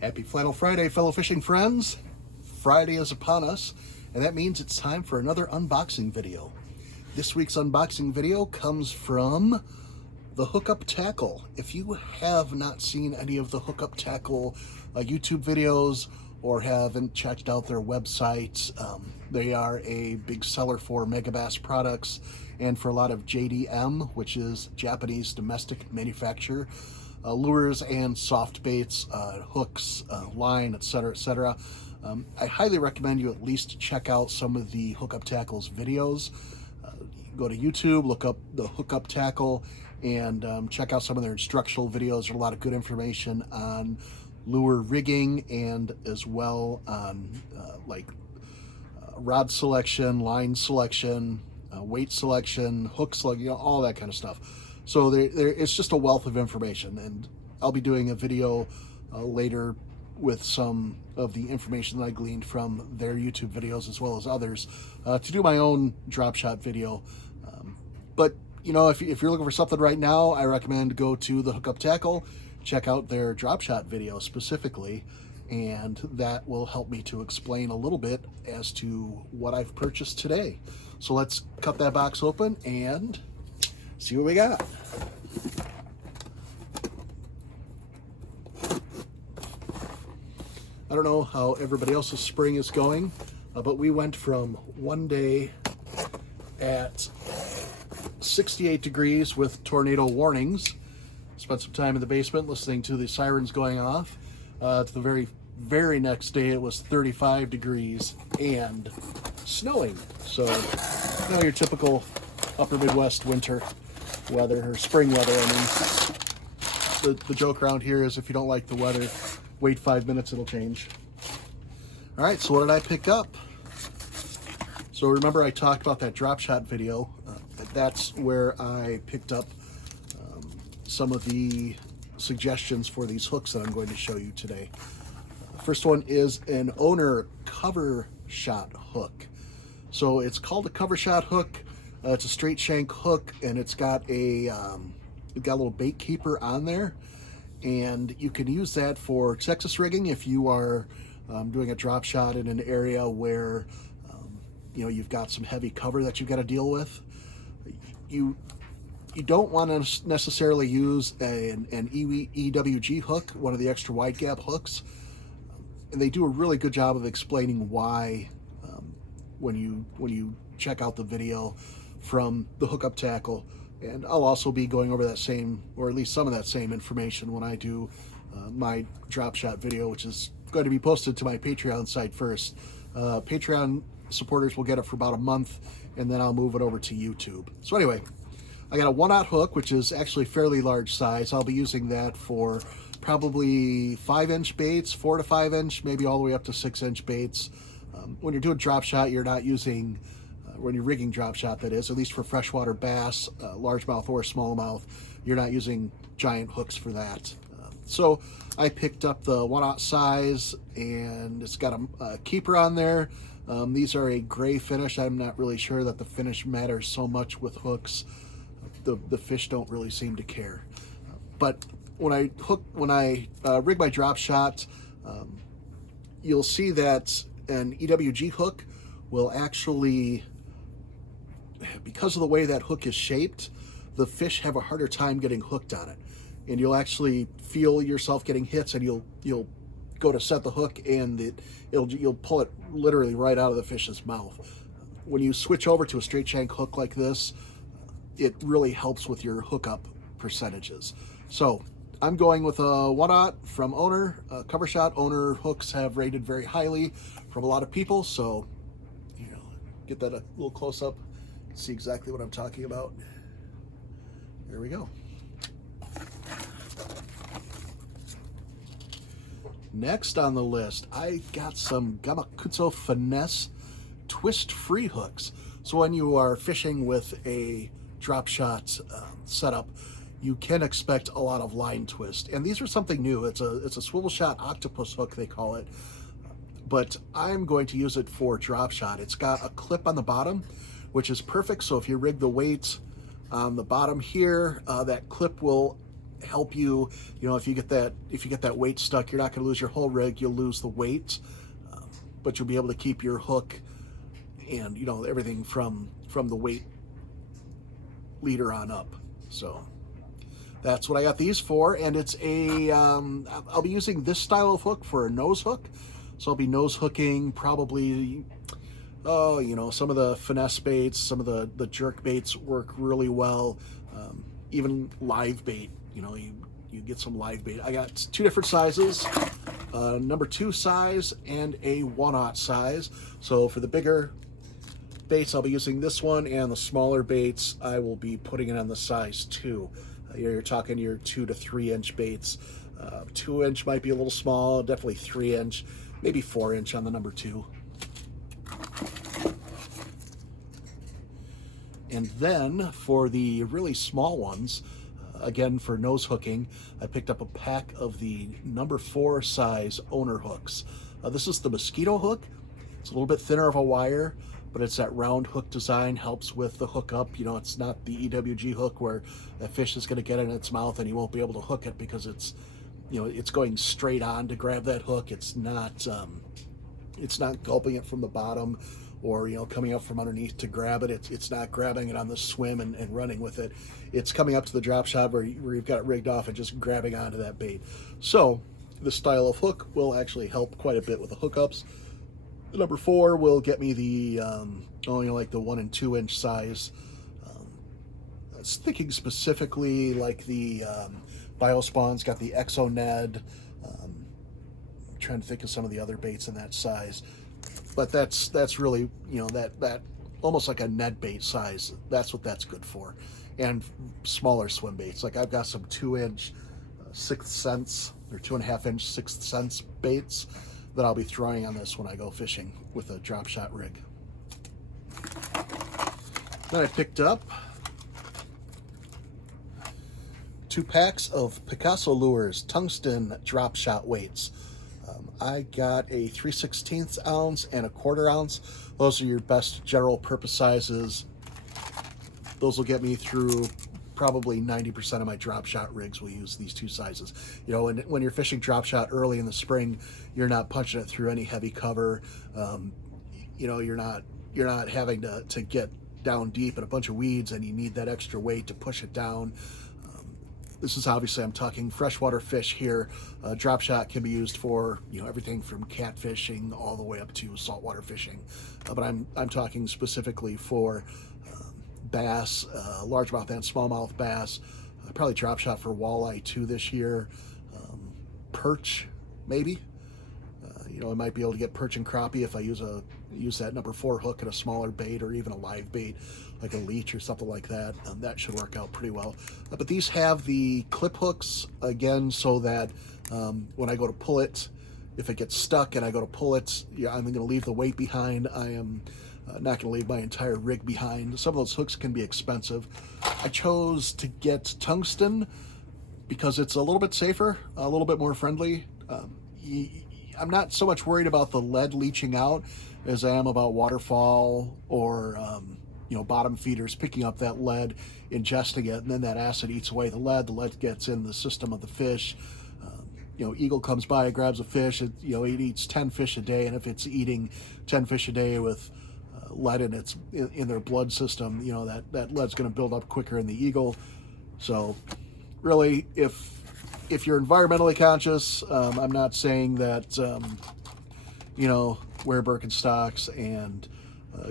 Happy Flannel Friday, fellow fishing friends. Friday is upon us, and that means it's time for another unboxing video. This week's unboxing video comes from the HookUp Tackle. If you have not seen any of the HookUp Tackle YouTube videos or haven't checked out their website, they are a big seller for Megabass products and for a lot of JDM, which is Japanese domestic manufacturer, lures and soft baits, hooks, line, etc., etc. I highly recommend you at least check out some of the HookUp Tackle's videos. Go to YouTube, look up the HookUp Tackle, and check out some of their instructional videos. There's a lot of good information on lure rigging and as well on rod selection, line selection, weight selection, hook selection, all that kind of stuff. So it's just a wealth of information, and I'll be doing a video later with some of the information that I gleaned from their YouTube videos as well as others to do my own drop shot video. But you know, if you're looking for something right now, I recommend go to the HookUp Tackle, check out their drop shot video specifically, and that will help me to explain a little bit as to what I've purchased today. So let's cut that box open and see what we got. I don't know how everybody else's spring is going, but we went from one day at 68 degrees with tornado warnings, spent some time in the basement listening to the sirens going off, to the very next day it was 35 degrees and snowing. So, you know, your typical upper Midwest winter weather, or spring weather. I mean, the joke around here is if you don't like the weather, wait 5 minutes, it'll change. All right, so what did I pick up? So remember I talked about that drop shot video. That's where I picked up some of the suggestions for these hooks that I'm going to show you today. First one is an owner cover shot hook. So it's called a cover shot hook. It's a straight shank hook, and it's got a little bait keeper on there, and you can use that for Texas rigging if you are doing a drop shot in an area where you know, you've got some heavy cover that you've got to deal with. You don't want to necessarily use an EWG hook, one of the extra wide gap hooks, and they do a really good job of explaining why when you check out the video from the HookUp Tackle. And I'll also be going over that same, or at least some of that same information when I do my drop shot video, which is going to be posted to my Patreon site first. Patreon supporters will get it for about a month, and then I'll move it over to YouTube. So anyway, I got a 1/0 hook, which is actually fairly large size. I'll be using that for probably 5-inch baits, 4 to 5 inch, maybe all the way up to 6-inch baits. When you're doing drop shot, you're not using, when you're rigging drop shot, that is, at least for freshwater bass, largemouth or smallmouth, you're not using giant hooks for that. So I picked up the 1/0 size, and it's got a keeper on there. These are a gray finish. I'm not really sure that the finish matters so much with hooks. The fish don't really seem to care. But when I rig my drop shot, you'll see that an EWG hook will actually, because of the way that hook is shaped, the fish have a harder time getting hooked on it. And you'll actually feel yourself getting hits, and you'll go to set the hook, and you'll pull it literally right out of the fish's mouth. When you switch over to a straight shank hook like this, it really helps with your hookup percentages. So I'm going with a 1/0 from Owner. Cover shot Owner hooks have rated very highly from a lot of people, so you know, get that a little close up, see exactly what I'm talking about. There we go. Next on the list, I got some Gamakutsu Finesse twist free hooks. So when you are fishing with a drop shot setup, you can expect a lot of line twist. And these are something new. It's a swivel shot octopus hook, they call it. But I'm going to use it for drop shot. It's got a clip on the bottom, which is perfect. So if you rig the weight on the bottom here, that clip will help you, if you get that weight stuck, you're not going to lose your whole rig, you'll lose the weight, but you'll be able to keep your hook and everything from the weight leader on up. So that's what I got these for, and it's I'll be using this style of hook for a nose hook. So I'll be nose hooking probably, some of the finesse baits, some of the jerk baits work really well. Even live bait, you get some live bait. I got two different sizes, number 2 size and a 1/0 size. So for the bigger baits, I'll be using this one, and the smaller baits, I will be putting it on the size 2. You're talking your 2 to 3 inch baits. 2 inch might be a little small, definitely 3 inch, maybe 4 inch on the number 2. And then for the really small ones, again for nose hooking, I picked up a pack of the number 4 size owner hooks. This is the mosquito hook. It's a little bit thinner of a wire, but it's that round hook design, helps with the hookup. It's not the EWG hook where a fish is going to get it in its mouth and you won't be able to hook it because it's going straight on to grab that hook. It's not gulping it from the bottom or coming up from underneath to grab it. It's not grabbing it on the swim and running with it. It's coming up to the drop shot where you've got it rigged off and just grabbing onto that bait. So this style of hook will actually help quite a bit with the hookups. The number 4 will get me the like the 1 and 2 inch size. I was thinking specifically like the Biospawn's got the Exo Ned. I'm trying to think of some of the other baits in that size, but that's really that almost like a Ned bait size. That's what that's good for, and smaller swim baits. Like I've got some 2 inch 6th Sense or 2.5 inch 6th Sense baits that I'll be throwing on this when I go fishing with a drop shot rig. Then I picked up 2 packs of Picasso lures, tungsten drop shot weights. I got a 3/16 ounce and a 1/4 ounce. Those are your best general purpose sizes. Those will get me through probably 90% of my drop shot rigs will use these 2 sizes. When you're fishing drop shot early in the spring, you're not punching it through any heavy cover. You're not having to get down deep in a bunch of weeds, and you need that extra weight to push it down. This is obviously, I'm talking freshwater fish here. Drop shot can be used for everything from catfishing all the way up to saltwater fishing, but I'm talking specifically for bass, largemouth and smallmouth bass. Probably drop shot for walleye too this year. Perch, maybe. I might be able to get perch and crappie if I use that number 4 hook at a smaller bait, or even a live bait like a leech or something like that. That should work out pretty well. But these have the clip hooks again, so that when I go to pull it, if it gets stuck and I go to pull it, I'm going to leave the weight behind. I am not going to leave my entire rig behind. Some of those hooks can be expensive. I chose to get tungsten because it's a little bit safer, a little bit more friendly. I'm not so much worried about the lead leaching out as I am about waterfall or bottom feeders picking up that lead, ingesting it, and then that acid eats away the lead. The lead gets in the system of the fish. Eagle comes by, grabs a fish. It eats 10 fish a day, and if it's eating 10 fish a day with lead in their blood system, that lead's going to build up quicker in the eagle. So really, if you're environmentally conscious, I'm not saying that wear Birkenstocks and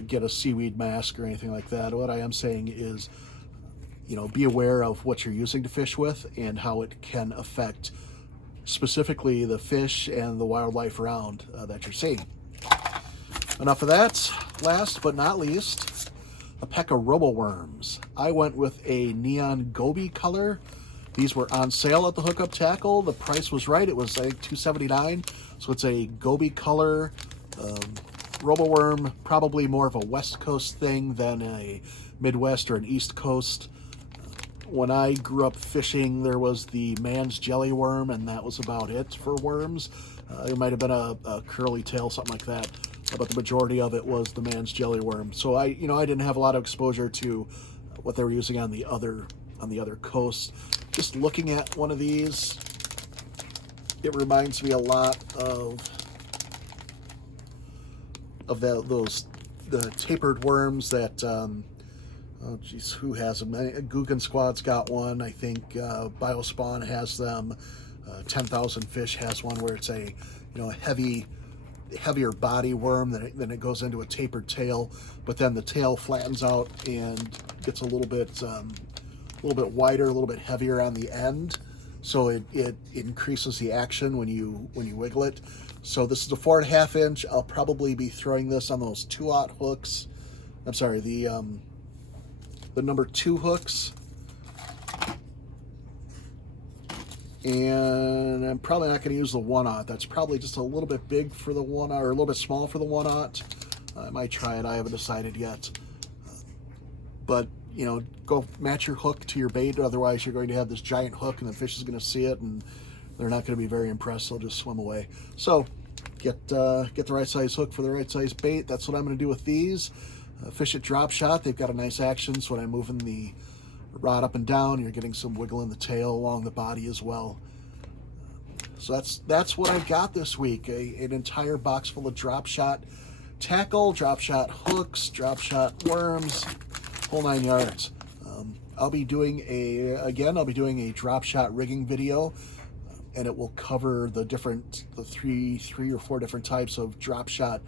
get a seaweed mask or anything like that. What I am saying is be aware of what you're using to fish with and how it can affect specifically the fish and the wildlife around that you're seeing. Enough of that. Last but not least, a pack of robo-worms. I went with a neon goby color. These were on sale at the HookUp Tackle. The price was right. It was, I think, $2.79. So it's a goby color robo-worm, probably more of a West Coast thing than a Midwest or an East Coast. When I grew up fishing, there was the man's jelly worm, and that was about it for worms. It might have been a curly tail, something like that, but the majority of it was the man's jelly worm. So I didn't have a lot of exposure to what they were using on the other coast. just looking at one of these, it reminds me a lot of the tapered worms that, oh geez, who has them? Guggen Squad's got one. I think Biospawn has them. 10,000 Fish has one where it's a, a heavier body worm, then it goes into a tapered tail, but then the tail flattens out and gets a little bit wider, a little bit heavier on the end, so it increases the action when you wiggle it. So this is a 4.5 inch. I'll probably be throwing this on those 2/0 hooks. I'm sorry, the number 2 hooks. And I'm probably not going to use the 1/0. That's probably just a little bit big for the 1/0, or a little bit small for the 1/0. I might try it. I haven't decided yet. But, go match your hook to your bait. Otherwise, you're going to have this giant hook, and the fish is going to see it, and they're not going to be very impressed. They'll just swim away. So, get the right size hook for the right size bait. That's what I'm going to do with these. Fish at drop shot. They've got a nice action. So when I'm moving the rod up and down, you're getting some wiggle in the tail along the body as well. So that's what I got this week. An entire box full of drop shot tackle, drop shot hooks, drop shot worms, whole 9 yards. I'll be doing a drop shot rigging video, and it will cover the three or four different types of drop shot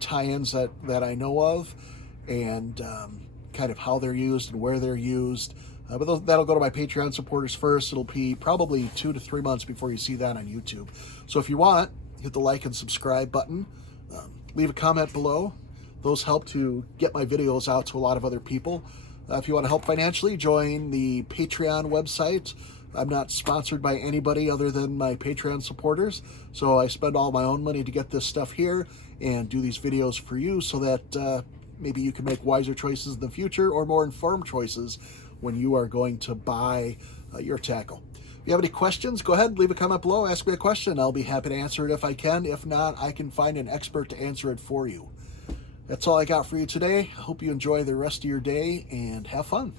tie-ins that I know of, and kind of how they're used and where they're used. But that'll go to my Patreon supporters first. It'll be probably 2 to 3 months before you see that on YouTube. So if you want, hit the like and subscribe button. Leave a comment below. Those help to get my videos out to a lot of other people. If you want to help financially, join the Patreon website. I'm not sponsored by anybody other than my Patreon supporters, so I spend all my own money to get this stuff here and do these videos for you, so that maybe you can make wiser choices in the future, or more informed choices when you are going to buy your tackle. If you have any questions, go ahead, leave a comment below, ask me a question. I'll be happy to answer it if I can. If not, I can find an expert to answer it for you. That's all I got for you today. I hope you enjoy the rest of your day and have fun.